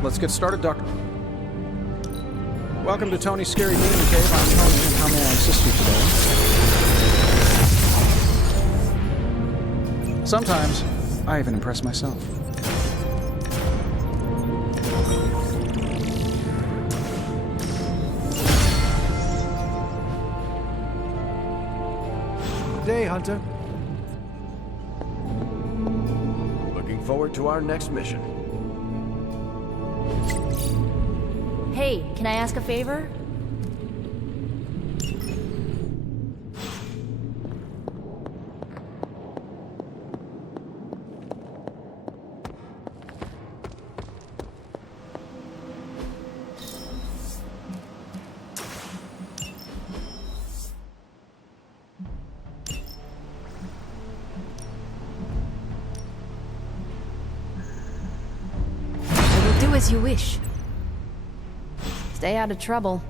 Let's get started, Doctor. Welcome to Tony's Scary Demon Cave. I'm Tony, and how may I assist you today? Sometimes, I even impress myself. Good day, Hunter. Looking forward to our next mission. Hey, can I ask a favor? I will do as you wish. Stay out of trouble.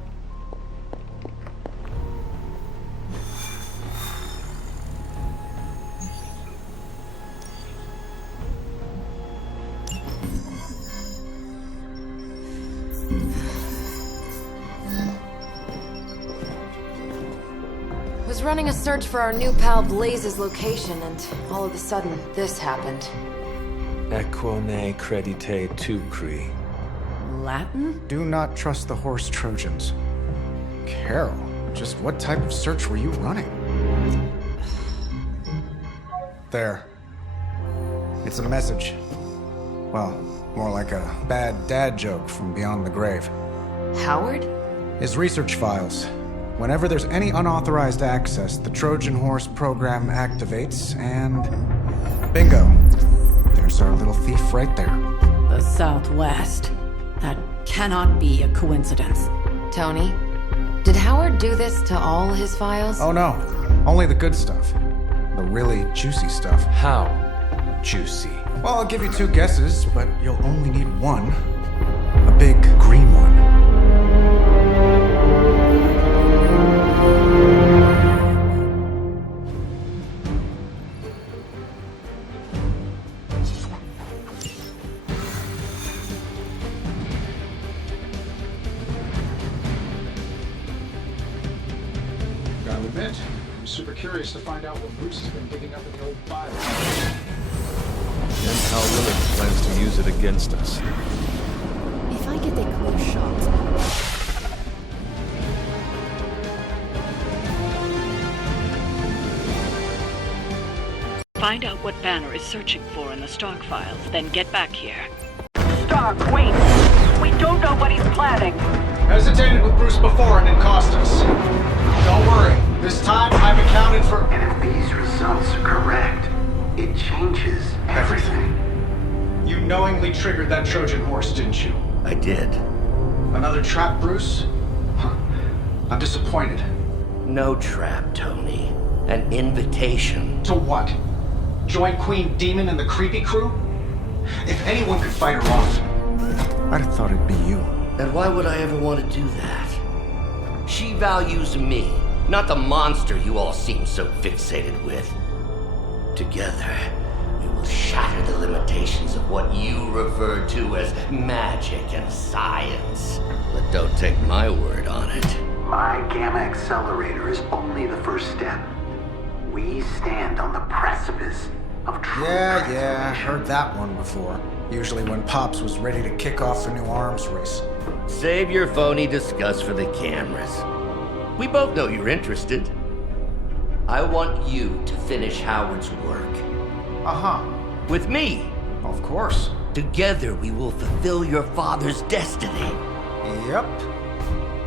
Was running a search for our new pal Blaze's location, and all of a sudden, this happened. 𝕄𝕚𝕚𝕧𝕖𝕝'𝕤. Latin? Do not trust the horse Trojans. Carol, just what type of search were you running? There. It's a message. Well, more like a bad dad joke from beyond the grave. Howard? His research files. Whenever there's any unauthorized access, the Trojan Horse program activates, and bingo. There's our little thief right there. The Southwest. That cannot be a coincidence. Tony? Did Howard do this to all his files? Oh no, only the good stuff. The really juicy stuff. How juicy? Well, I'll give you two guesses, but you'll only need one. A big green one. Gotta admit, I'm super curious to find out what Bruce has been digging up in the old files. And how Lilith plans to use it against us. If I get a close shot... Find out what Banner is searching for in the Stark files, then get back here. Stark, wait! We don't know what he's planning! Hesitated with Bruce before and it cost us. Don't worry, this time I've accounted for And if these results are correct, it changes everything. You knowingly triggered that Trojan horse, didn't you? I did. Another trap, Bruce? Huh. I'm disappointed. No trap, Tony. An invitation. To what? Join Queen Demon and the creepy crew? If anyone could fight her off, I'd have thought it'd be you. And why would I ever want to do that? She values me, not the monster you all seem so fixated with. Together, we will shatter the limitations of what you refer to as magic and science. But don't take my word on it. My gamma accelerator is only the first step. We stand on the precipice of true Yeah, heard that one before. Usually when Pops was ready to kick off a new arms race. Save your phony disgust for the cameras. We both know you're interested. I want you to finish Howard's work. Uh-huh. With me. Of course. Together we will fulfill your father's destiny. Yep.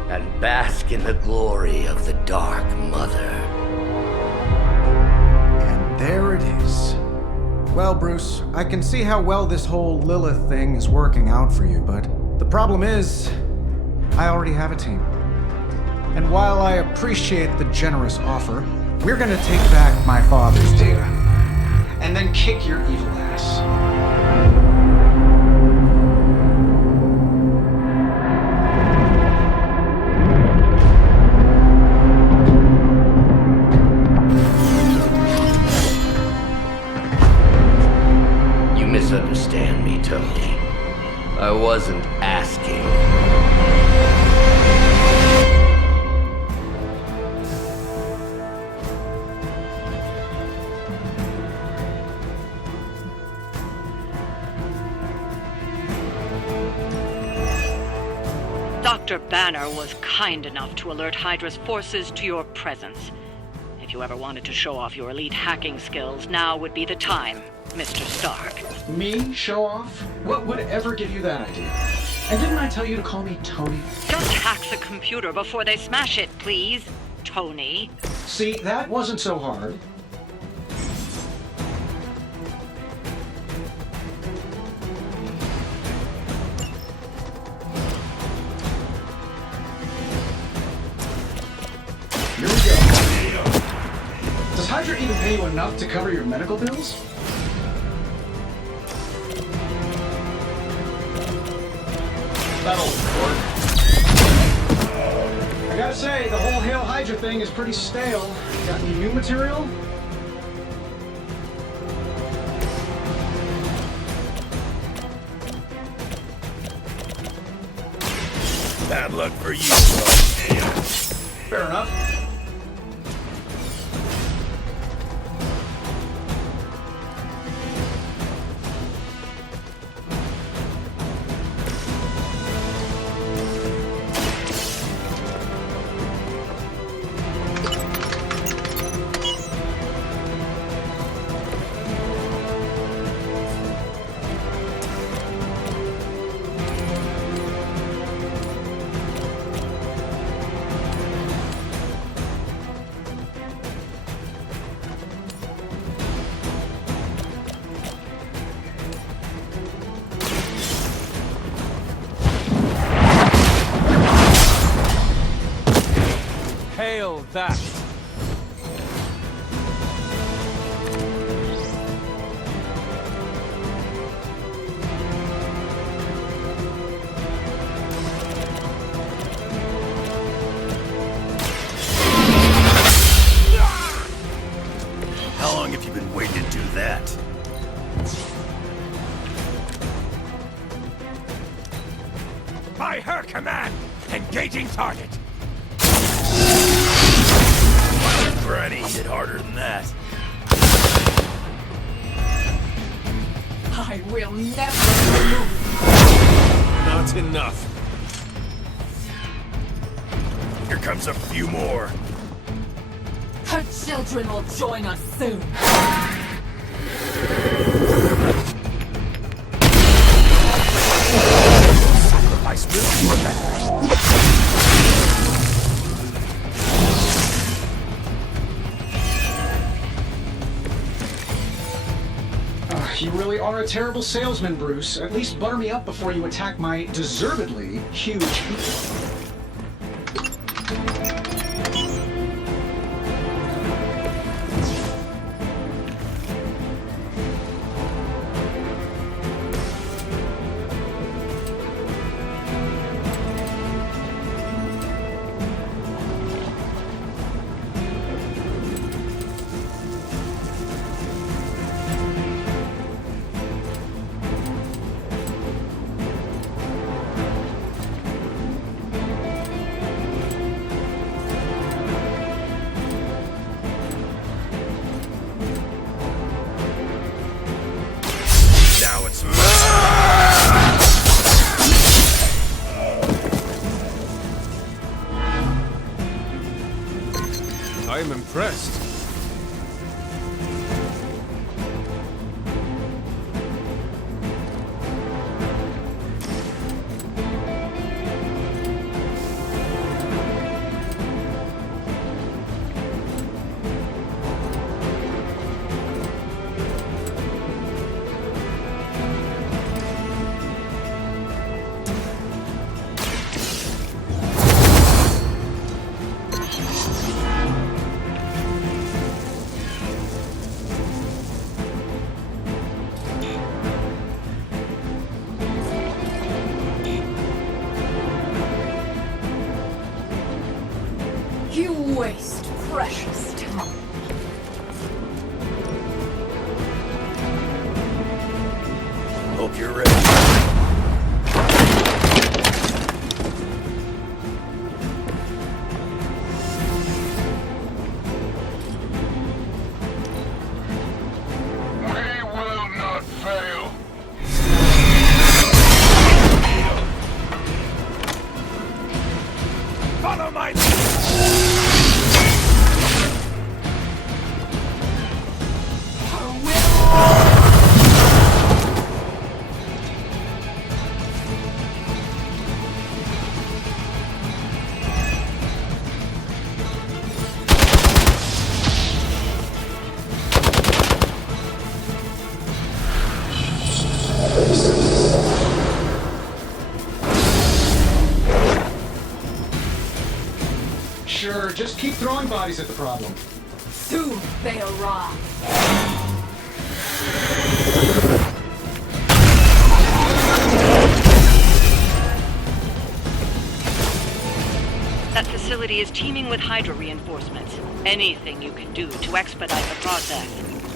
And bask in the glory of the Dark Mother. And there it is. Well, Bruce, I can see how well this whole Lilith thing is working out for you, but the problem is, I already have a team. And while I appreciate the generous offer, we're gonna take back my father's data, and then kick your evil ass. You misunderstand me, Tony. I wasn't asking. Dr. Banner was kind enough to alert Hydra's forces to your presence. If you ever wanted to show off your elite hacking skills, now would be the time, Mr. Stark. Me? Show off? What would ever give you that idea? And didn't I tell you to call me Tony? Just hack the computer before they smash it, please, Tony. See, that wasn't so hard. Here we go. Does Hydra even pay you enough to cover your medical bills? That'll work. I gotta say, the whole Hail Hydra thing is pretty stale. Got any new material? Bad luck for you, bro. Fair enough. Hail that! How long have you been waiting to do that? By her command, engaging target. Granny hit harder than that. I will never move. Not enough. Here comes a few more. Her children will join us soon. Sacrifice will be remembered. You really are a terrible salesman, Bruce. At least butter me up before you attack my deservedly huge people. I'm impressed. You waste precious time. Hope you're ready. Just keep throwing bodies at the problem. Soon they arrive. That facility is teeming with Hydra reinforcements. Anything you can do to expedite the process.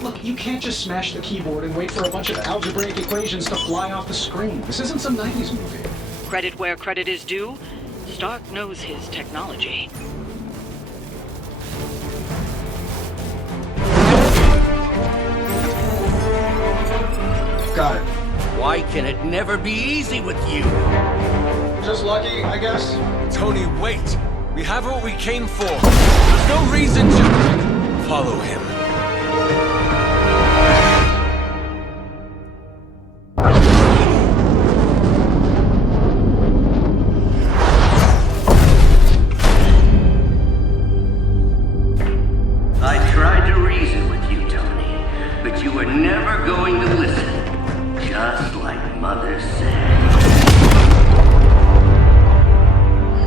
Look, you can't just smash the keyboard and wait for a bunch of algebraic equations to fly off the screen. This isn't some 90s movie. Credit where credit is due. Stark knows his technology. Got it. Why can it never be easy with you? Just lucky, I guess. Tony, wait! We have what we came for. There's no reason to follow him. I tried to reason with you, Tony, but you were never going to listen. Just like Mother said.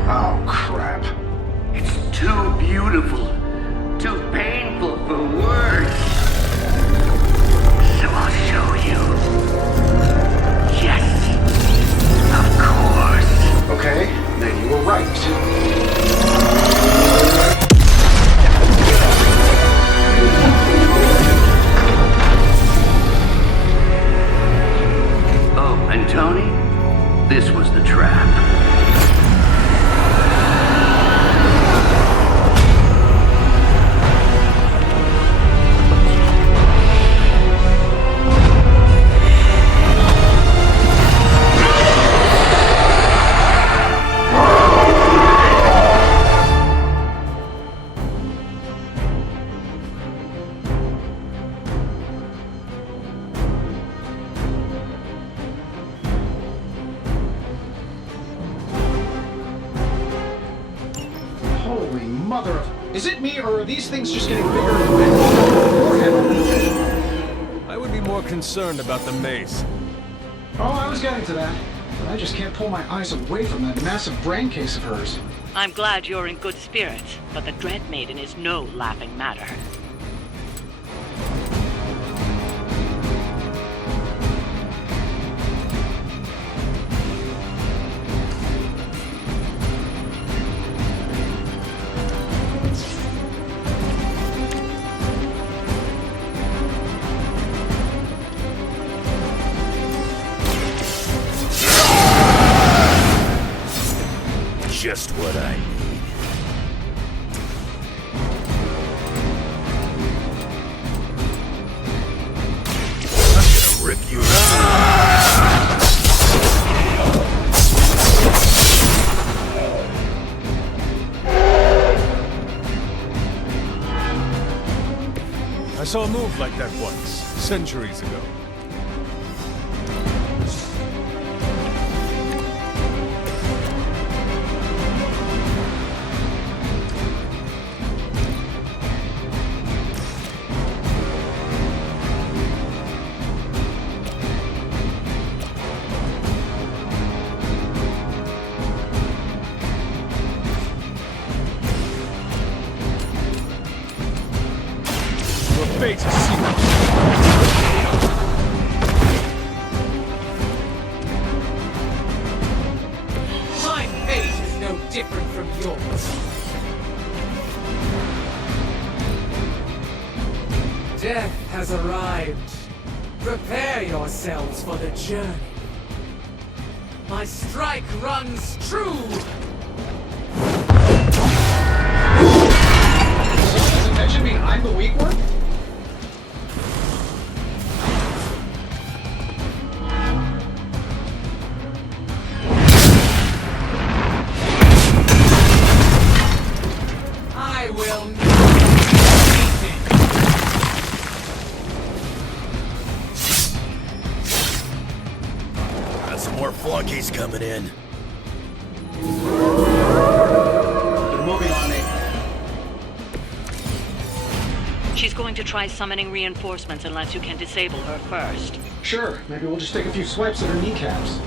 Oh, crap. It's too beautiful, too painful for words. So I'll show you. Yes, of course. Okay, then you were right. Oh, and Tony, this was the trap. Holy mother of... Is it me, or are these things just getting bigger and bigger? More heavy? I would be more concerned about the mace. Oh, I was getting to that. But I just can't pull my eyes away from that massive brain case of hers. I'm glad you're in good spirits, but the Dread Maiden is no laughing matter. Just what I need. I'm gonna rip you I saw a move like that once, centuries ago. Your fate is sealed. My fate is no different from yours. Death has arrived. Prepare yourselves for the journey. My strike runs true. Does intention mean I'm the weak one? I will not be defeated. Got some more flunkies coming in. They're moving on me. She's going to try summoning reinforcements unless you can disable her first. Sure, maybe we'll just take a few swipes at her kneecaps.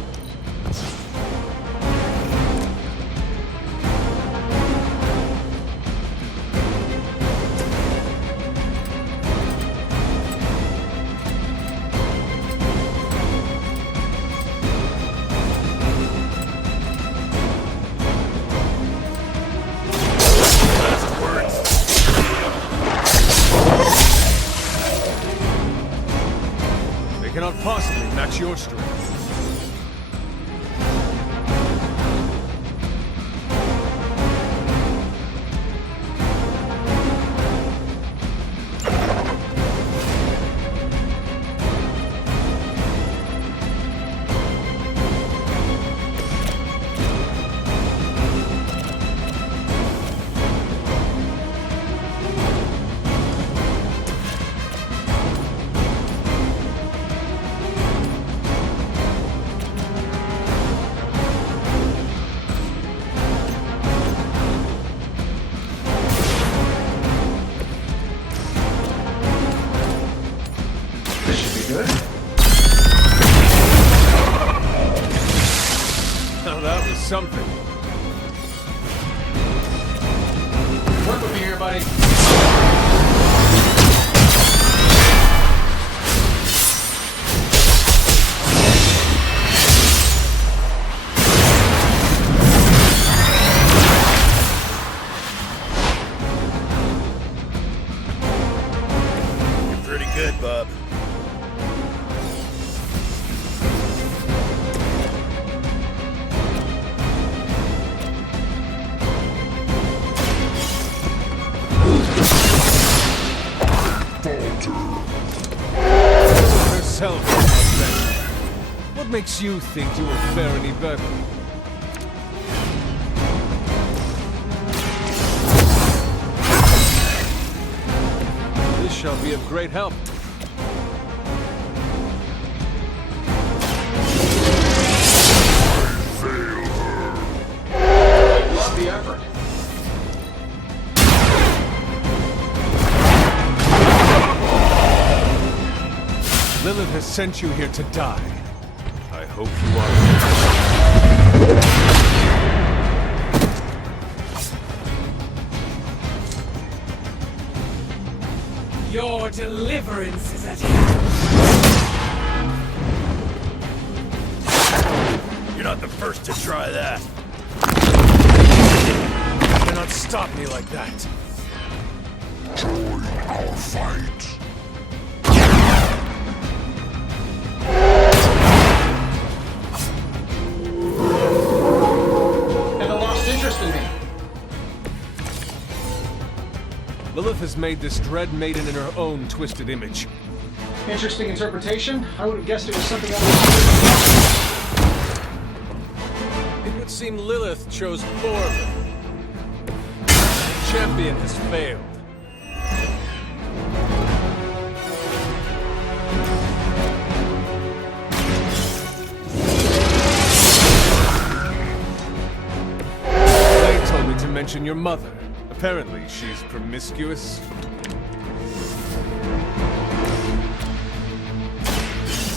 something. Work with me here, buddy. You're pretty good, bub. Herself is not better. What makes you think you will fare any better? This shall be of great help. Love the effort. Lilith has sent you here to die. I hope you are. Your deliverance is at hand. You're not the first to try that. You cannot stop me like that. Join our fight. Haven't lost interest in me. Lilith has made this dread maiden in her own twisted image. Interesting interpretation. I would have guessed it was something else. It would seem Lilith chose poorly. The champion has failed. They told me to mention your mother. Apparently, she's promiscuous.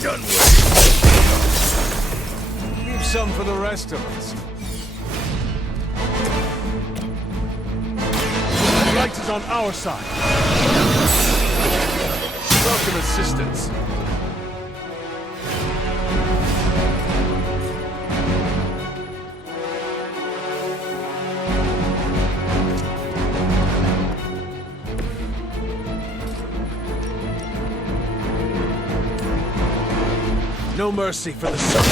Done with. Leave some for the rest of us. The light is on our side. Welcome assistance. No mercy for the son.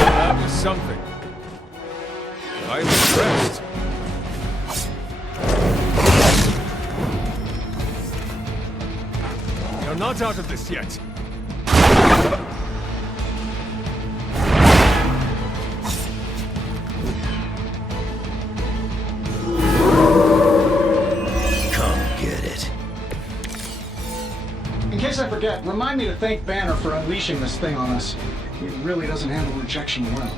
That was something. I was impressed. You're not out of this yet. Come get it. In case I forget, remind me to thank Banner for unleashing this thing on us. He really doesn't handle rejection well.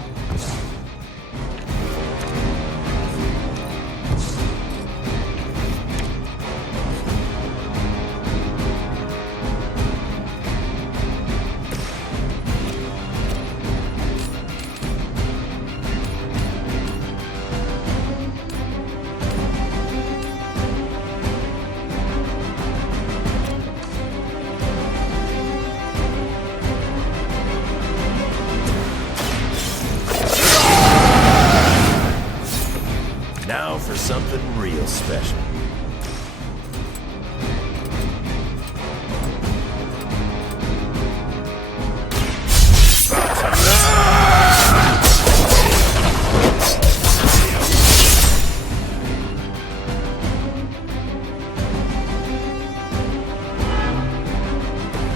Now for something real special.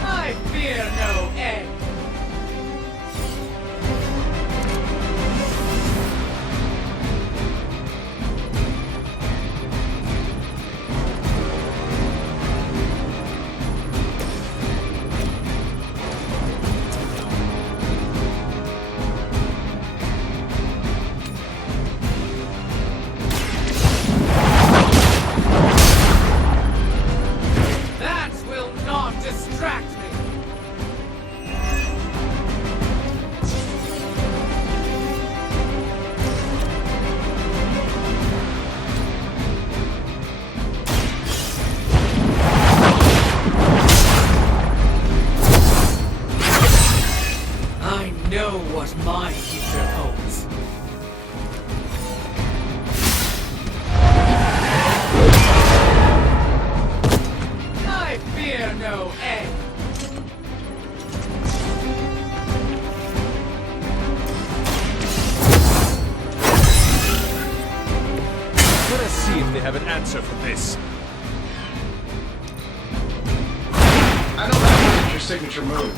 I fear no end. know what my future holds. I fear no end. Let us see if they have an answer for this. I know that wasn't your signature move.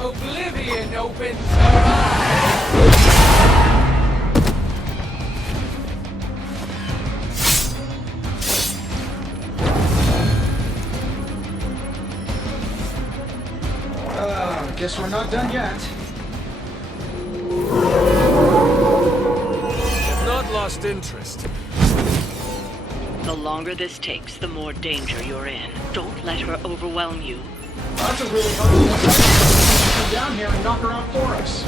Oblivion opens her eyes! Guess we're not done yet. Have not lost interest. The longer this takes, the more danger you're in. Don't let her overwhelm you. That's a really hard one. Come down here and knock her out for us.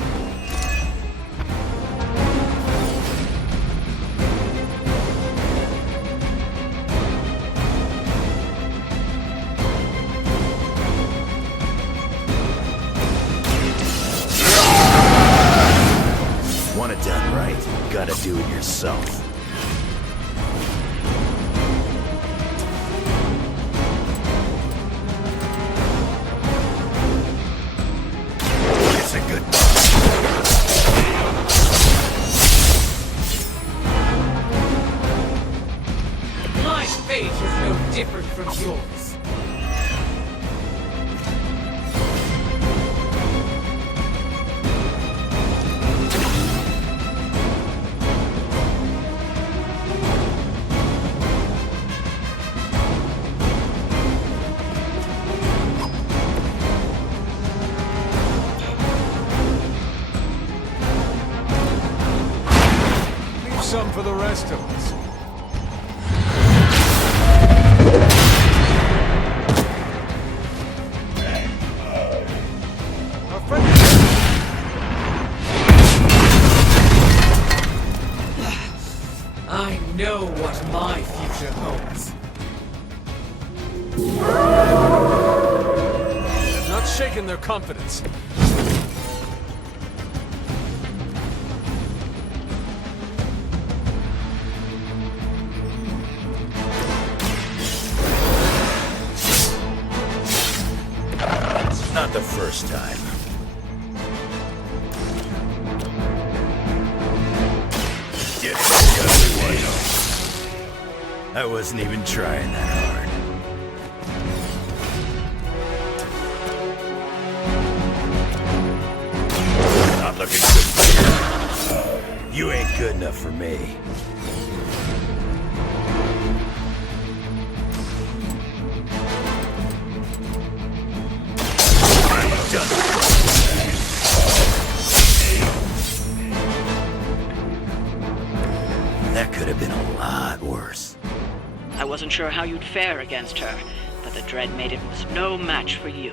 Want it done right, you gotta do it yourself. It's a good My fate is no different from yours. Some for the rest of us. Our friend... I know what my future holds. They've not shaken their confidence. Not the first time. Get it. I wasn't even trying that hard. Not looking good for you. You ain't good enough for me. That could have been a lot worse. I wasn't sure how you'd fare against her, but the Dreadmaiden was no match for you.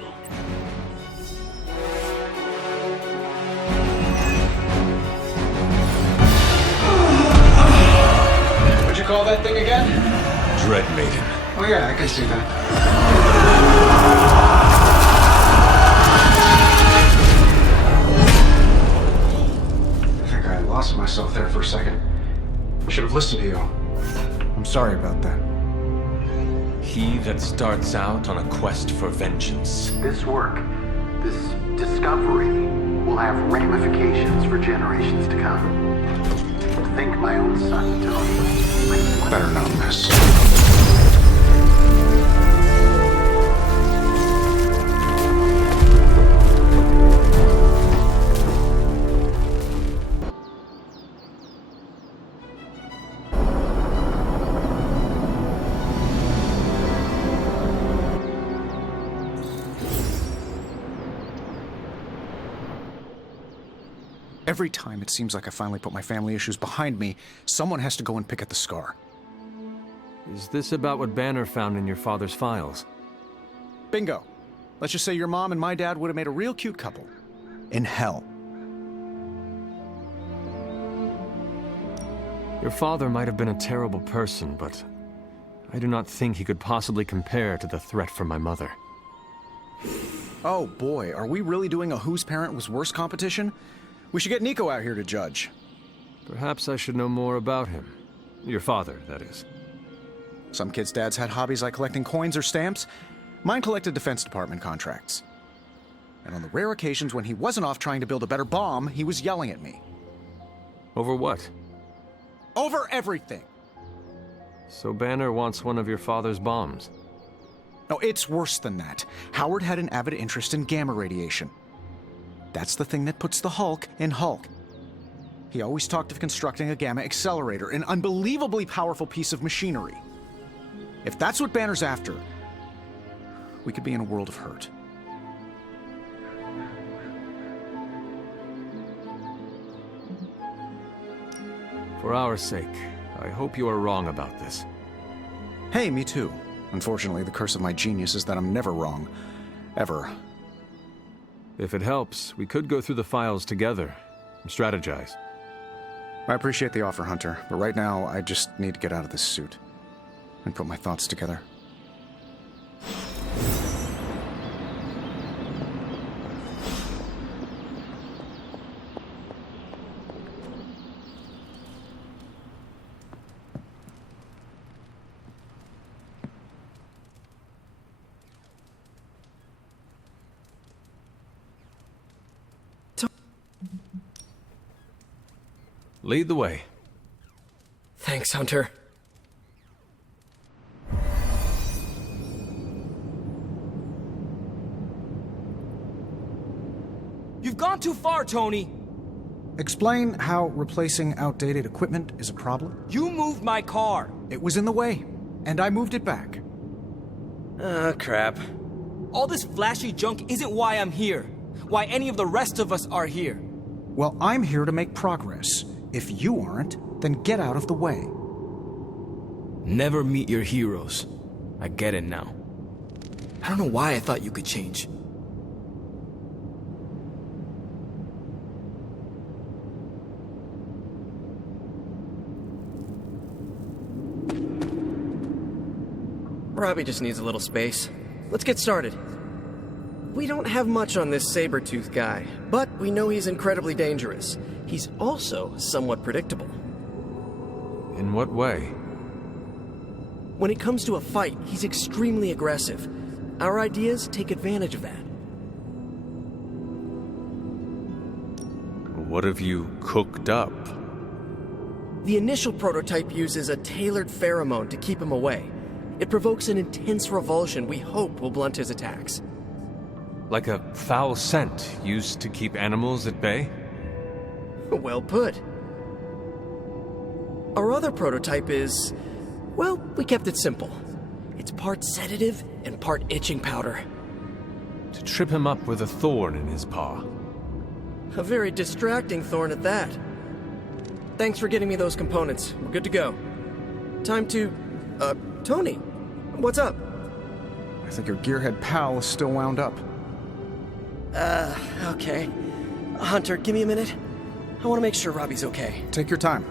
What'd you call that thing again? Dreadmaiden. Oh yeah, I can see that. I think I lost myself there for a second. I should have listened to you. I'm sorry about that. He that starts out on a quest for vengeance. This work, this discovery, will have ramifications for generations to come. Think my own son, Tony. Better not miss. Every time it seems like I finally put my family issues behind me, someone has to go and pick at the scar. Is this about what Banner found in your father's files? Bingo. Let's just say your mom and my dad would have made a real cute couple. In hell. Your father might have been a terrible person, but I do not think he could possibly compare to the threat from my mother. Oh boy, are we really doing a whose parent was worse competition? We should get Nico out here to judge. Perhaps I should know more about him. Your father, that is. Some kids' dads had hobbies like collecting coins or stamps. Mine collected Defense Department contracts. And on the rare occasions when he wasn't off trying to build a better bomb, he was yelling at me. Over what? Over everything! So Banner wants one of your father's bombs. No, it's worse than that. Howard had an avid interest in gamma radiation. That's the thing that puts the Hulk in Hulk. He always talked of constructing a gamma accelerator, an unbelievably powerful piece of machinery. If that's what Banner's after, we could be in a world of hurt. For our sake, I hope you are wrong about this. Hey, me too. Unfortunately, the curse of my genius is that I'm never wrong. Ever. If it helps, we could go through the files together and strategize. I appreciate the offer, Hunter, but right now, I just need to get out of this suit and put my thoughts together. Lead the way. Thanks, Hunter. You've gone too far, Tony! Explain how replacing outdated equipment is a problem. You moved my car! It was in the way, and I moved it back. Crap. All this flashy junk isn't why I'm here. Why any of the rest of us are here. Well, I'm here to make progress. If you aren't, then get out of the way. Never meet your heroes. I get it now. I don't know why I thought you could change. Robbie just needs a little space. Let's get started. We don't have much on this saber-tooth guy, but we know he's incredibly dangerous. He's also somewhat predictable. In what way? When it comes to a fight, he's extremely aggressive. Our ideas take advantage of that. What have you cooked up? The initial prototype uses a tailored pheromone to keep him away. It provokes an intense revulsion we hope will blunt his attacks. Like a foul scent used to keep animals at bay? Well put. Our other prototype is... well, we kept it simple. It's part sedative and part itching powder. To trip him up with a thorn in his paw. A very distracting thorn at that. Thanks for getting me those components. We're good to go. Time to... Tony, what's up? I think your gearhead pal is still wound up. Okay. Hunter, give me a minute. I want to make sure Robbie's okay. Take your time.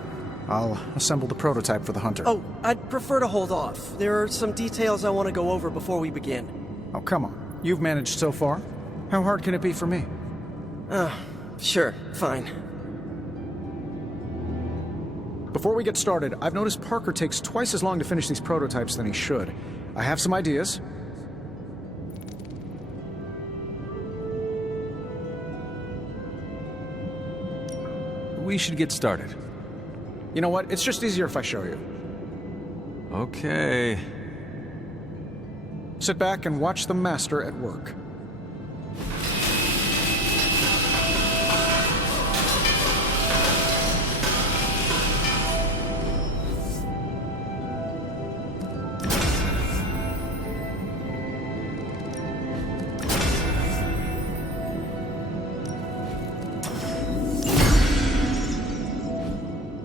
I'll assemble the prototype for the Hunter. Oh, I'd prefer to hold off. There are some details I want to go over before we begin. Oh, come on. You've managed so far. How hard can it be for me? Sure, fine. Before we get started, I've noticed Parker takes twice as long to finish these prototypes than he should. I have some ideas. We should get started. You know what? It's just easier if I show you. Okay. Sit back and watch the master at work.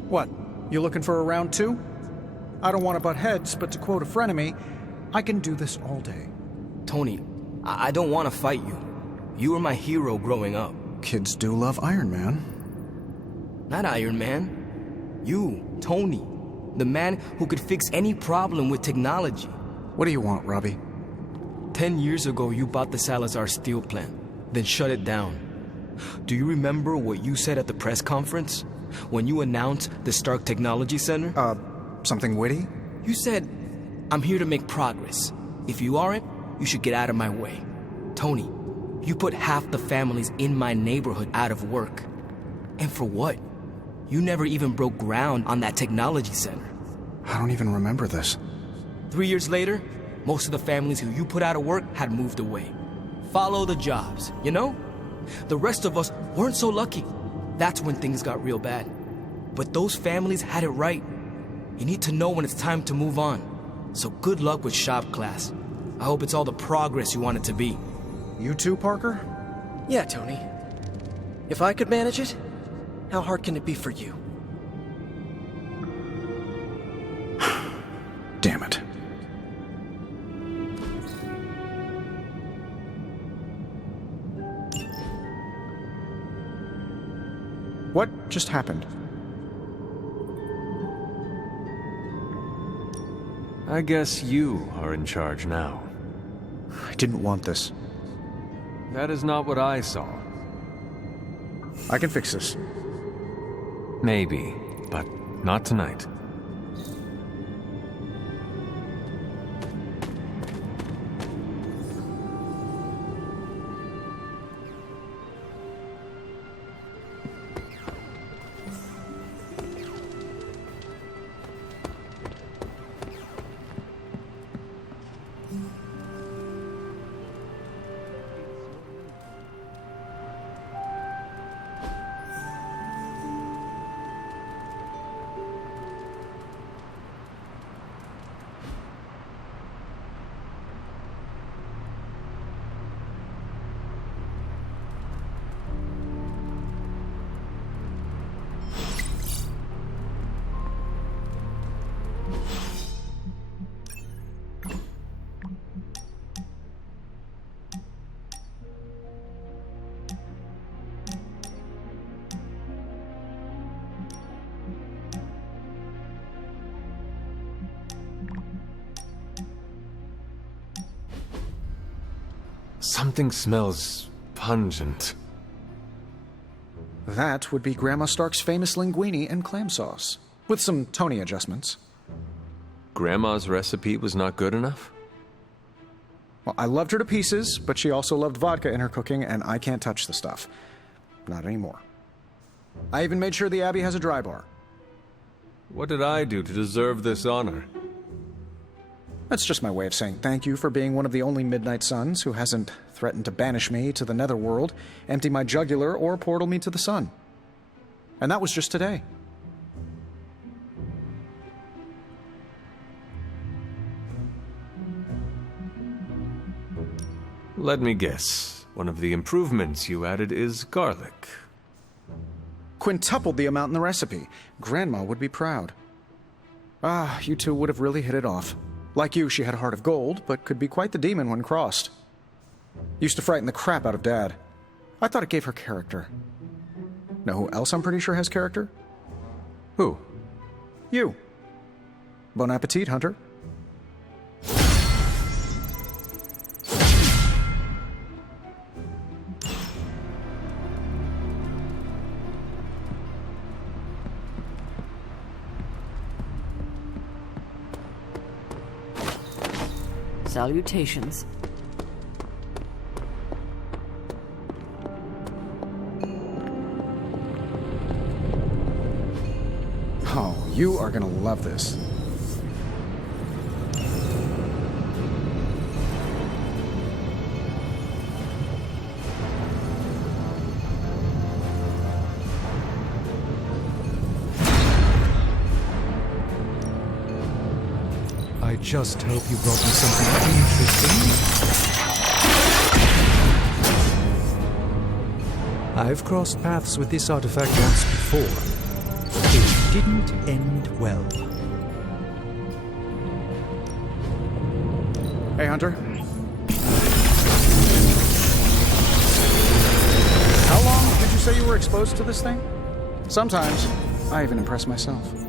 What? You looking for a round two? I don't want to butt heads, but to quote a frenemy, I can do this all day. Tony, I don't want to fight you. You were my hero growing up. Kids do love Iron Man. Not Iron Man. You, Tony. The man who could fix any problem with technology. What do you want, Robbie? 10 years ago, you bought the Salazar steel plant, then shut it down. Do you remember what you said at the press conference? When you announced the Stark Technology Center? Something witty? You said, I'm here to make progress. If you aren't, you should get out of my way. Tony, you put half the families in my neighborhood out of work. And for what? You never even broke ground on that technology center. I don't even remember this. 3 years later, most of the families who you put out of work had moved away. Follow the jobs, you know? The rest of us weren't so lucky. That's when things got real bad. But those families had it right. You need to know when it's time to move on. So good luck with shop class. I hope it's all the progress you want it to be. You too, Parker? Yeah, Tony. If I could manage it, how hard can it be for you? Damn it. What just happened? I guess you are in charge now. I didn't want this. That is not what I saw. I can fix this. Maybe, but not tonight. Something smells pungent. That would be Grandma Stark's famous linguine and clam sauce, with some Tony adjustments. Grandma's recipe was not good enough? Well, I loved her to pieces, but she also loved vodka in her cooking, and I can't touch the stuff. Not anymore. I even made sure the Abbey has a dry bar. What did I do to deserve this honor? That's just my way of saying thank you for being one of the only Midnight Suns who hasn't threatened to banish me to the netherworld, empty my jugular, or portal me to the sun. And that was just today. Let me guess. One of the improvements you added is garlic. Quintupled the amount in the recipe. Grandma would be proud. Ah, you two would have really hit it off. Like you, she had a heart of gold, but could be quite the demon when crossed. Used to frighten the crap out of Dad. I thought it gave her character. Know who else I'm pretty sure has character? Who? You. Bon appetit, Hunter. Salutations. Oh, you are gonna love this. I just hope you brought me something interesting. I've crossed paths with this artifact once before. It didn't end well. Hey, Hunter. How long did you say you were exposed to this thing? Sometimes, I even impress myself.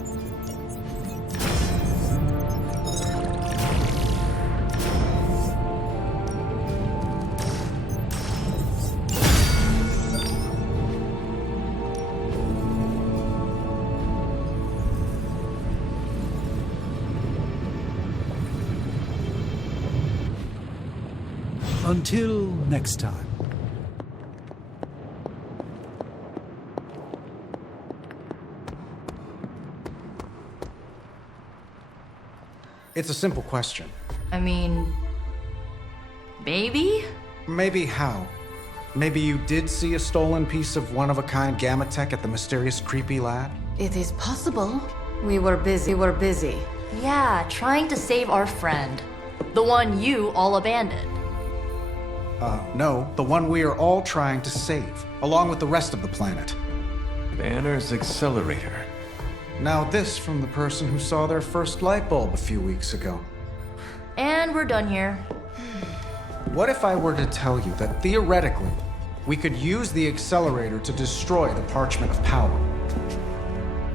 Until next time. It's a simple question. I mean... maybe? Maybe how? Maybe you did see a stolen piece of one-of-a-kind gamma tech at the mysterious creepy lab? It is possible. We were busy. Yeah, trying to save our friend. The one you all abandoned. No. The one we are all trying to save, along with the rest of the planet. Banner's accelerator. Now this from the person who saw their first light bulb a few weeks ago. And we're done here. What if I were to tell you that theoretically, we could use the accelerator to destroy the Parchment of Power?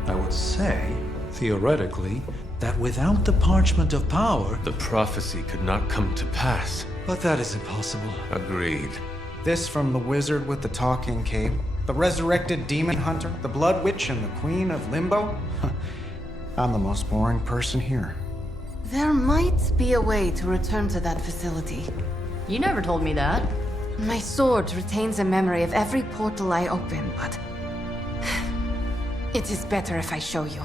I would say, theoretically, that without the Parchment of Power... the prophecy could not come to pass. But that is impossible. Agreed. This from the wizard with the talking cape, the resurrected demon hunter, the blood witch, and the queen of limbo? I'm the most boring person here. There might be a way to return to that facility. You never told me that. My sword retains a memory of every portal I open, but... it is better if I show you.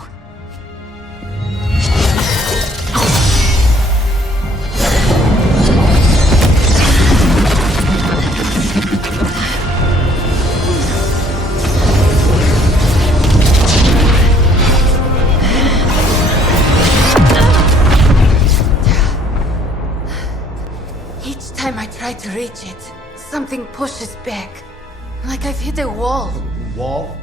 Each time I try to reach it, something pushes back. Like I've hit a wall. Wall?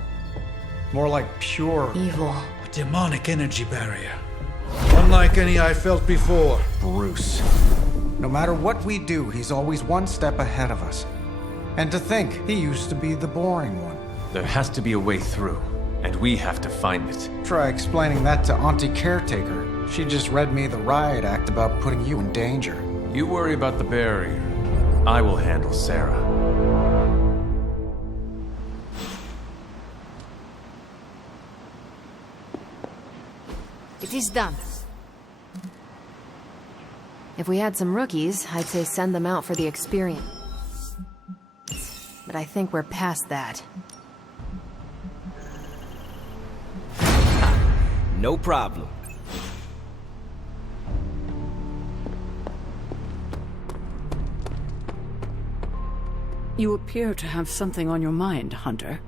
More like pure... evil. A demonic energy barrier. Unlike any I felt before. Bruce. No matter what we do, he's always one step ahead of us. And to think, he used to be the boring one. There has to be a way through, and we have to find it. Try explaining that to Auntie Caretaker. She just read me the riot act about putting you in danger. You worry about the barrier. I will handle Sarah. It is done. If we had some rookies, I'd say send them out for the experience. But I think we're past that. No problem. You appear to have something on your mind, Hunter.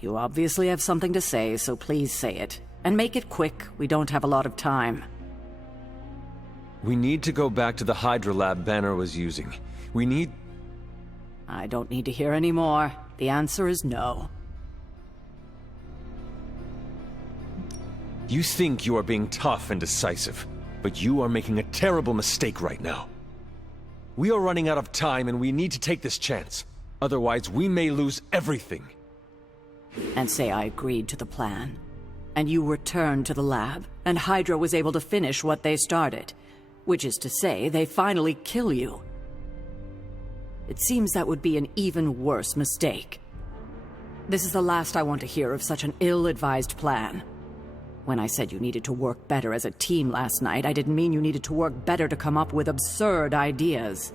You obviously have something to say, so please say it. And make it quick. We don't have a lot of time. We need to go back to the Hydra lab Banner was using. We need... I don't need to hear any more. The answer is no. You think you are being tough and decisive, but you are making a terrible mistake right now. We are running out of time and we need to take this chance. Otherwise, we may lose everything. And say I agreed to the plan. And you returned to the lab, and Hydra was able to finish what they started. Which is to say, they finally kill you. It seems that would be an even worse mistake. This is the last I want to hear of such an ill-advised plan. When I said you needed to work better as a team last night, I didn't mean you needed to work better to come up with absurd ideas.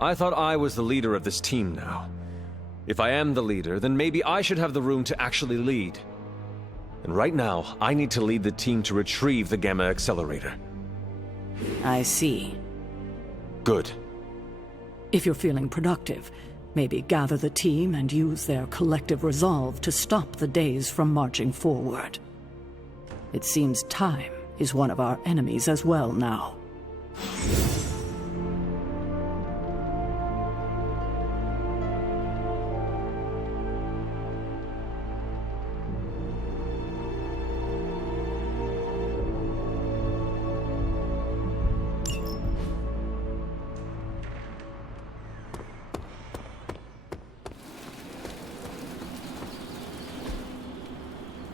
I thought I was the leader of this team now. If I am the leader, then maybe I should have the room to actually lead. And right now, I need to lead the team to retrieve the Gamma Accelerator. I see. Good. If you're feeling productive, maybe gather the team and use their collective resolve to stop the days from marching forward. It seems time is one of our enemies as well now.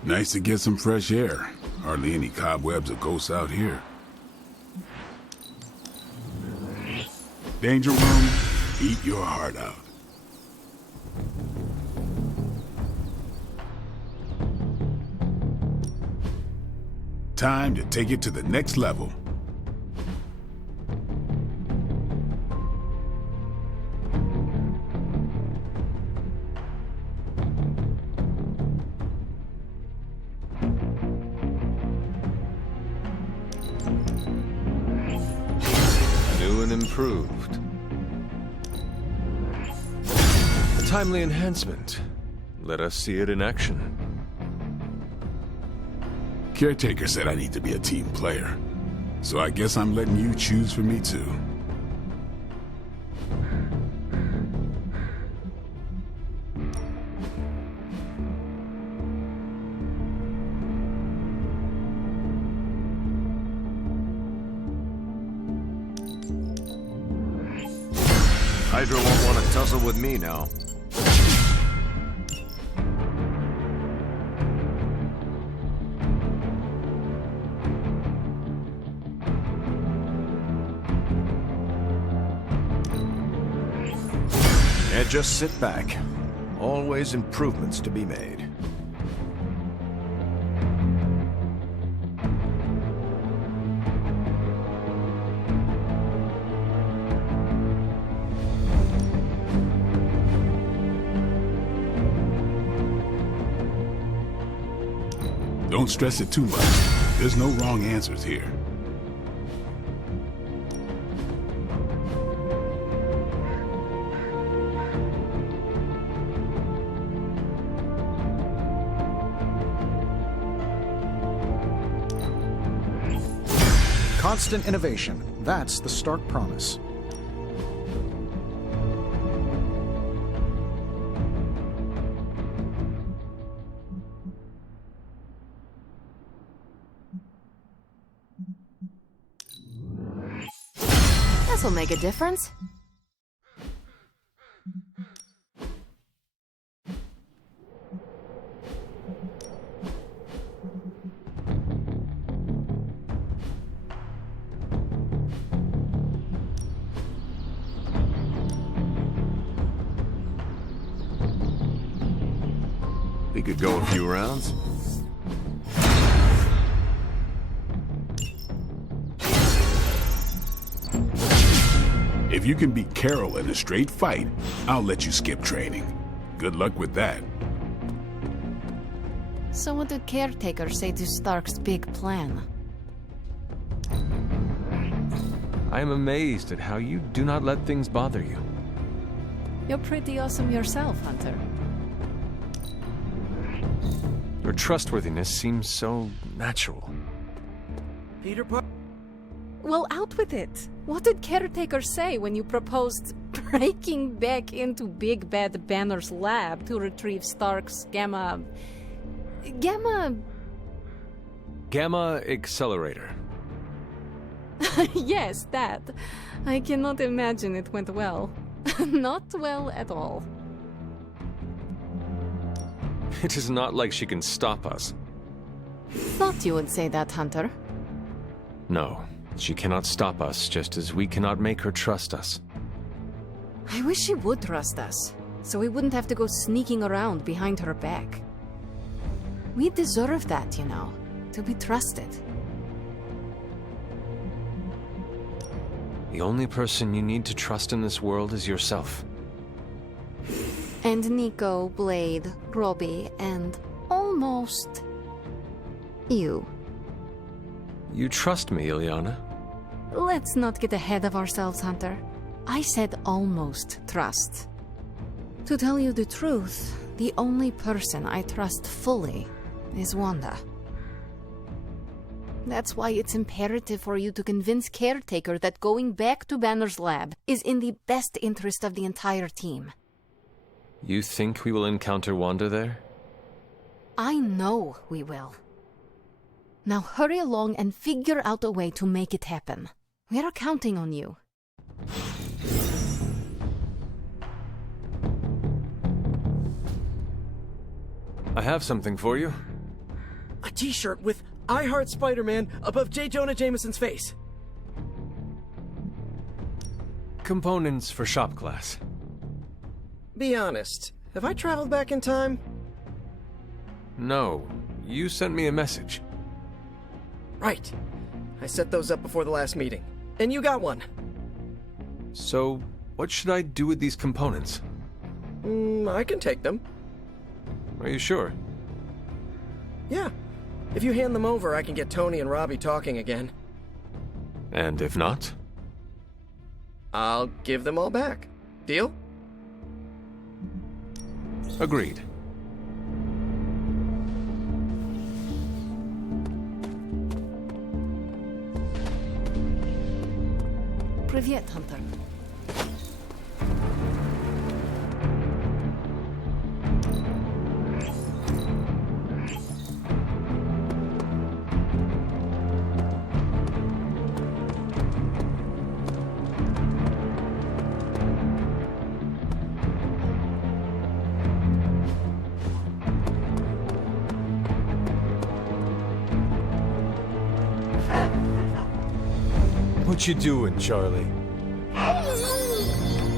Nice to get some fresh air. Hardly any cobwebs or ghosts out here. Danger room, eat your heart out. Time to take it to the next level. New and improved. A timely enhancement. Let us see it in action. Caretaker said I need to be a team player, so I guess I'm letting you choose for me too. Hydra won't want to tussle with me now. And just sit back. Always improvements to be made. Don't stress it too much. There's no wrong answers here. Constant innovation. That's the Stark promise. This'll make a difference. We could go a few rounds. If you can beat Carol in a straight fight, I'll let you skip training. Good luck with that. So what did Caretaker say to Stark's big plan? I am amazed at how you do not let things bother you. You're pretty awesome yourself, Hunter. Your trustworthiness seems so natural. Peter Parker. Well, out with it. What did Caretaker say when you proposed breaking back into Big Bad Banner's lab to retrieve Stark's Gamma 𝕊𝕦𝕟𝕬𝕝. Yes, that. I cannot imagine it went well. Not well at all. It is not like she can stop us. Thought you would say that, Hunter. No, she cannot stop us, just as we cannot make her trust us. I wish she would trust us, so we wouldn't have to go sneaking around behind her back. We deserve that, you know, to be trusted. The only person you need to trust in this world is yourself. And Nico, Blade, Robbie, and almost you. You trust me, Illyana? Let's not get ahead of ourselves, Hunter. I said almost trust. To tell you the truth, the only person I trust fully is Wanda. That's why it's imperative for you to convince Caretaker that going back to Banner's lab is in the best interest of the entire team. You think we will encounter Wanda there? I know we will. Now hurry along and figure out a way to make it happen. We're counting on you. I have something for you. A t-shirt with I Heart Spider-Man above J. Jonah Jameson's face. Components for shop class. Be honest, have I traveled back in time? No, you sent me a message. Right. I set those up before the last meeting. And you got one. So, what should I do with these components? I can take them. Are you sure? Yeah. If you hand them over, I can get Tony and Robbie talking again. And if not? I'll give them all back. Deal? Agreed. Привет, Hunter. What you doing, Charlie?